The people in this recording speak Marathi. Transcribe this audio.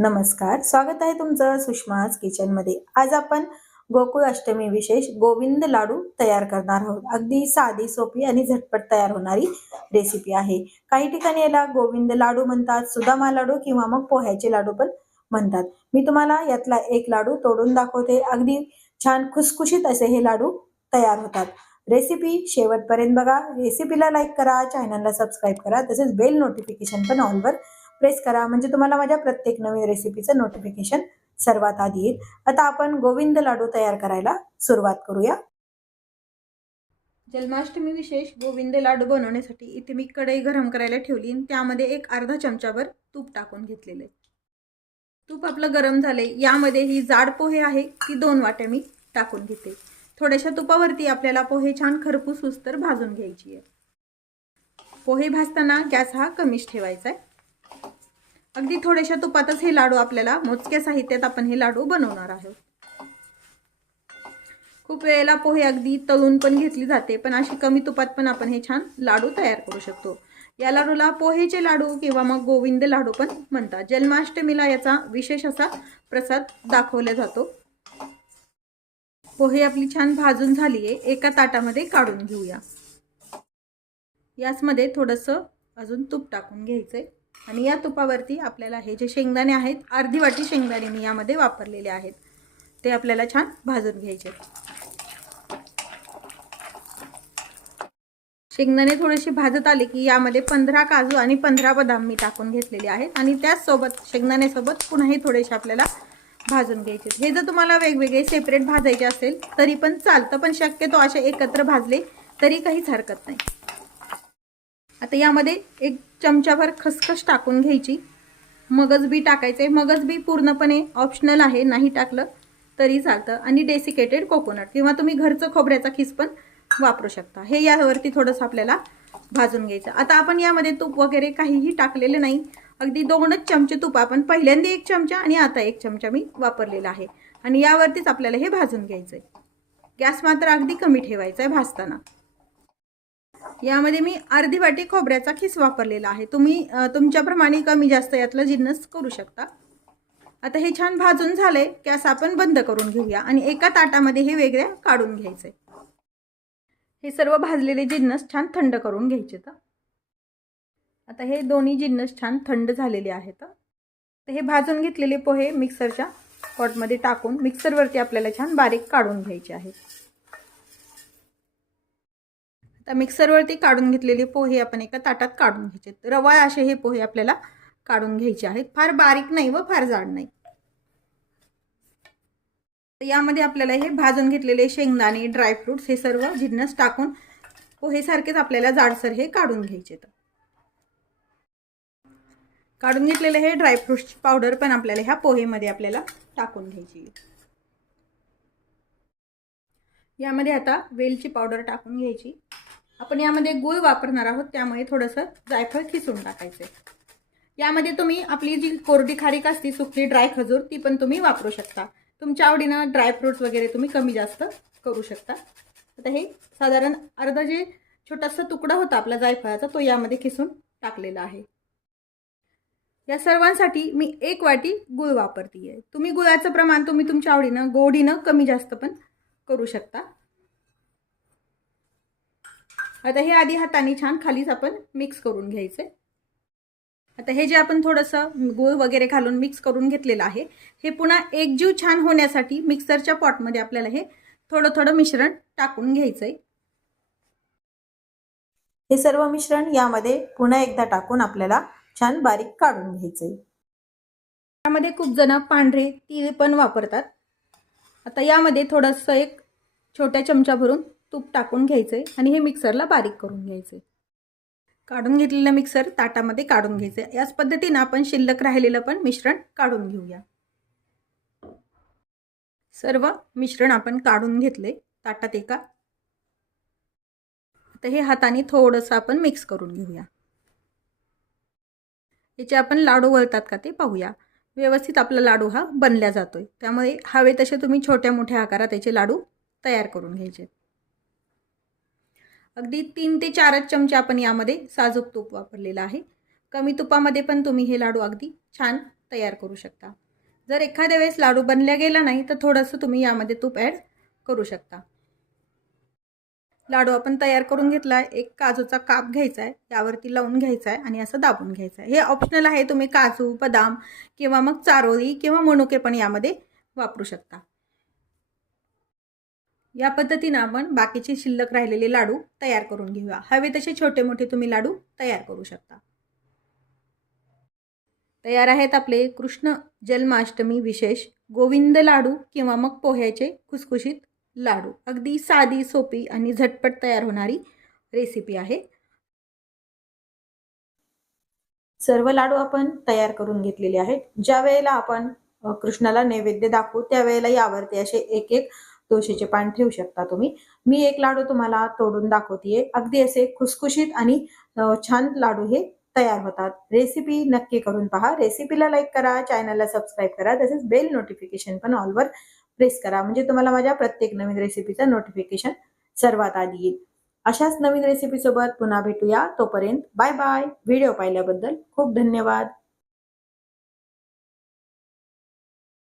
नमस्कार स्वागत आहे तुमचं सुषमाज किचनमध्ये. आज आपण गोकुळ अष्टमी विशेष गोविंद लाडू तयार करणार आहोत. अगदी साधी सोपी आणि झटपट तयार होणारी रेसिपी आहे. काही ठिकाणी याला गोविंद लाडू म्हणतात सुदामा लाडू किंवा मग पोह्याचे लाडू पण म्हणतात. मी तुम्हाला यातला एक लाडू तोडून दाखवते. अगदी छान खुसखुशीत असे हे लाडू तयार होतात. रेसिपी शेवटपर्यंत बघा. रेसिपीला लाईक करा चॅनलला सबस्क्राईब करा. तसेच बेल नोटिफिकेशन पण ऑलवर प्रेस करा. म्हणजे तुम्हाला माझ्या प्रत्येक नवीन रेसिपीचं नोटिफिकेशन सर्वात आधी येईल. आता आपण गोविंद लाडू तयार करायला सुरुवात करूया. जन्माष्टमी विशेष गोविंद लाडू बनवण्यासाठी इथे मी कढई गरम करायला ठेवली आणि त्यामध्ये एक अर्धा चमच्यावर तूप टाकून घेतलेले तूप आपलं गरम झाले यामध्ये ही जाड पोहे आहे ती दोन वाट्या मी टाकून घेते. थोड्याशा तुपावरती आपल्याला पोहे छान खरपूस उस्तर भाजून घ्यायची आहे. पोहे भाजताना गॅस हा कमीच ठेवायचा आहे. अगदी थोड्याशा तुपातच हे लाडू आपल्याला मोजक्या साहित्यात आपण हे लाडू बनवणार आहोत. खूप वेळेला पोहे अगदी तळून पण घेतली जाते पण अशी कमी तुपात पण आपण हे छान लाडू तयार करू शकतो. या लाडूला पोहेचे लाडू किंवा मग गोविंद लाडू पण म्हणतात. जन्माष्टमीला याचा विशेष असा प्रसाद दाखवला जातो. पोहे आपली छान भाजून झाली आहे एका ताटामध्ये काढून घेऊया. याचमध्ये थोडंसं अजून तूप टाकून घ्यायचं आहे आणि या तुपावरती आपल्याला हे जे शेंगदाणे आहेत अर्धी वाटी शेंगदाणे मी यामध्ये वापरलेले आहेत. ते आपल्याला छान भाजून घ्यायचे. शेंगदाणे थोडेसे भाजत आले की यामध्ये पंधरा काजू आणि पंधरा बदाम मी टाकून घेतलेले आहेत आणि त्याचसोबत शेंगदाण्यासोबत पुन्हाही थोडेसे आपल्याला भाजून घ्यायचे हे जर तुम्हाला वेगवेगळे सेपरेट भाजायचे असेल तरी पण चालतं पण शक्यतो असे एकत्र भाजले तरी काहीच हरकत नाही. आता यामध्ये एक चमच्याभर खसखस टाकून घ्यायची. मगज बी आहे मगज बी पूर्णपणे ऑप्शनल आहे नाही टाकलं तरी चालतं. आणि डेसिकेटेड कोकोनट किंवा तुम्ही घरचं खोबऱ्याचा खिस पण वापरू शकता. हे यावरती थोडंसं आपल्याला भाजून घ्यायचं. आता आपण यामध्ये तूप वगैरे काहीही टाकलेले नाही. अगदी दोनच चमचे तूप आपण पहिल्यांदा एक चमचा आणि आता एक चमचा मी वापरलेला आहे. आणि यावरतीच आपल्याला हे भाजून घ्यायचं आहे गॅस मात्र अगदी कमी ठेवायचा आहे भाजताना. यामध्ये मी अर्धी वाटी खोबऱ्याचा खिस वापरलेला आहे. तुम्ही तुमच्याप्रमाणे कमी जास्त यातलं जिन्नस करू शकता. आता हे छान भाजून झाले गॅस आपण बंद करून घेऊया आणि एका ताटामध्ये हे वेगळ्या काढून घ्यायचे हे सर्व भाजलेले जिन्नस छान थंड करून घ्यायचे तर. आता हे दोन्ही जिन्नस छान थंड झालेले आहेत. तर हे भाजून घेतलेले पोहे मिक्सरच्या पॉटमध्ये टाकून मिक्सरवरती आपल्याला छान बारीक काढून घ्यायचे आहेत. तर मिक्सरवरती काढून घेतलेले पोहे आपण एका ताटात काढून घ्यायचे. रवा असे हे पोहे आपल्याला काढून घ्यायचे आहेत. फार बारीक नाही व फार जाड नाही. यामध्ये आपल्याला हे भाजून घेतलेले शेंगदाणे ड्रायफ्रुट्स हे सर्व जिन्नस टाकून पोहेसारखेच आपल्याला जाडसर हे काढून घ्यायचे काढून घेतलेले हे ड्रायफ्रुट्सची पावडर पण आपल्याला ह्या पोहेमध्ये आपल्याला टाकून घ्यायची यामध्ये आता वेलची पावडर टाकून घ्यायची. आपण यामध्ये गूळ वापरणार आहोत त्यामुळे थोडंसं जायफळ खिसून टाकायचं. यामध्ये तुम्ही आपली जी कोरडी खारीक असते सुकली ड्राय खजूर ती पण तुम्ही वापरू शकता. तुमच्या आवडीनं ड्रायफ्रुट्स वगैरे तुम्ही कमी जास्त करू शकता. आता हे साधारण अर्धा जे छोटासा तुकडा होता आपला जायफळाचा तो यामध्ये खिसून टाकलेला आहे. या सर्वांसाठी मी एक वाटी गुळ वापरते आहे तुम्ही गुळाचं प्रमाण तुम्ही तुमच्या आवडीनं गोडीनं कमी जास्त पण करू शकता. आता हे आधी हाताने छान खालीच आपण मिक्स करून घ्यायचे. आता हे जे आपण थोडंसं गूळ वगैरे घालून मिक्स करून घेतलेलं आहे हे पुन्हा एकजीव छान होण्यासाठी मिक्सरच्या पॉटमध्ये आपल्याला हे थोडं थोडं मिश्रण टाकून घ्यायचंय. हे सर्व मिश्रण यामध्ये पुन्हा एकदा टाकून आपल्याला छान बारीक काढून घ्यायचंय. यामध्ये खूप जण पांढरे तीळ पण वापरतात. आता यामध्ये थोडंसं एक छोट्या चमचा भरून तूप टाकून घ्यायचं आहे आणि हे मिक्सरला बारीक करून घ्यायचंय. काढून घेतलेलं मिक्सर ताटामध्ये काढून घ्यायचं आहे याच पद्धतीनं आपण शिल्लक राहिलेलं पण मिश्रण काढून घेऊया. सर्व मिश्रण आपण काढून घेतले ताटात एका. आता हे हाताने थोडंसं आपण मिक्स करून घेऊया. याचे आपण लाडू वळतात का ते पाहूया. व्यवस्थित आपला लाडू हा बनला जातोय. त्यामुळे हवे तसे तुम्ही छोट्या मोठ्या आकारात याचे लाडू तयार करून घ्यायचे. अगदी तीन ते चारच चमचे आपण यामध्ये साजूक तूप वापरलेलं आहे. कमी तुपामध्ये पण तुम्ही हे लाडू अगदी छान तयार करू शकता. जर एखाद्या वेळेस लाडू बनल्या गेला नाही तर थोडंसं तुम्ही यामध्ये तूप ॲड करू शकता. लाडू आपण तयार करून घेतला एक काजूचा काप घ्यायचा आहे यावरती लावून घ्यायचा आहे आणि असं दाबून घ्यायचं आहे हे ऑप्शनल आहे तुम्ही काजू बदाम किंवा मग चारोळी किंवा मनुके पण यामध्ये वापरू शकता. या पद्धतीनं आपण बाकीचे शिल्लक राहिलेले लाडू तयार करून घेऊया. हवे तसे छोटे मोठे तुम्ही लाडू तयार करू शकता. तयार आहेत आपले कृष्ण जन्माष्टमी विशेष गोविंद लाडू किंवा मग पोह्याचे खुसखुशीत लाडू. अगदी साधी सोपी आणि झटपट तयार होणारी रेसिपी आहे. सर्व लाडू आपण तयार करून घेतलेले आहेत. ज्या वेळेला आपण कृष्णाला नैवेद्य दाखवू त्यावेळेला यावरती असे एक एक दोशीचे पान ठेवू शकता तुम्ही. मी एक लाडू तुम्हाला तोडून दाखवतेय. अगदी असे खुसखुशीत आणि छान लाडू हे तयार होतात. रेसिपी नक्की करून पहा. रेसिपीला लाईक करा. चॅनलला सबस्क्राईब करा. तसेच बेल नोटिफिकेशन पण ऑलवर प्रेस करा. म्हणजे तुम्हाला माझ्या प्रत्येक नवीन रेसिपीचं नोटिफिकेशन सर्वात आधी येईल. अशाच नवीन रेसिपीसोबत पुन्हा भेटूया. तोपर्यंत बाय बाय व्हिडिओ पाहिल्याबद्दल खूप धन्यवाद.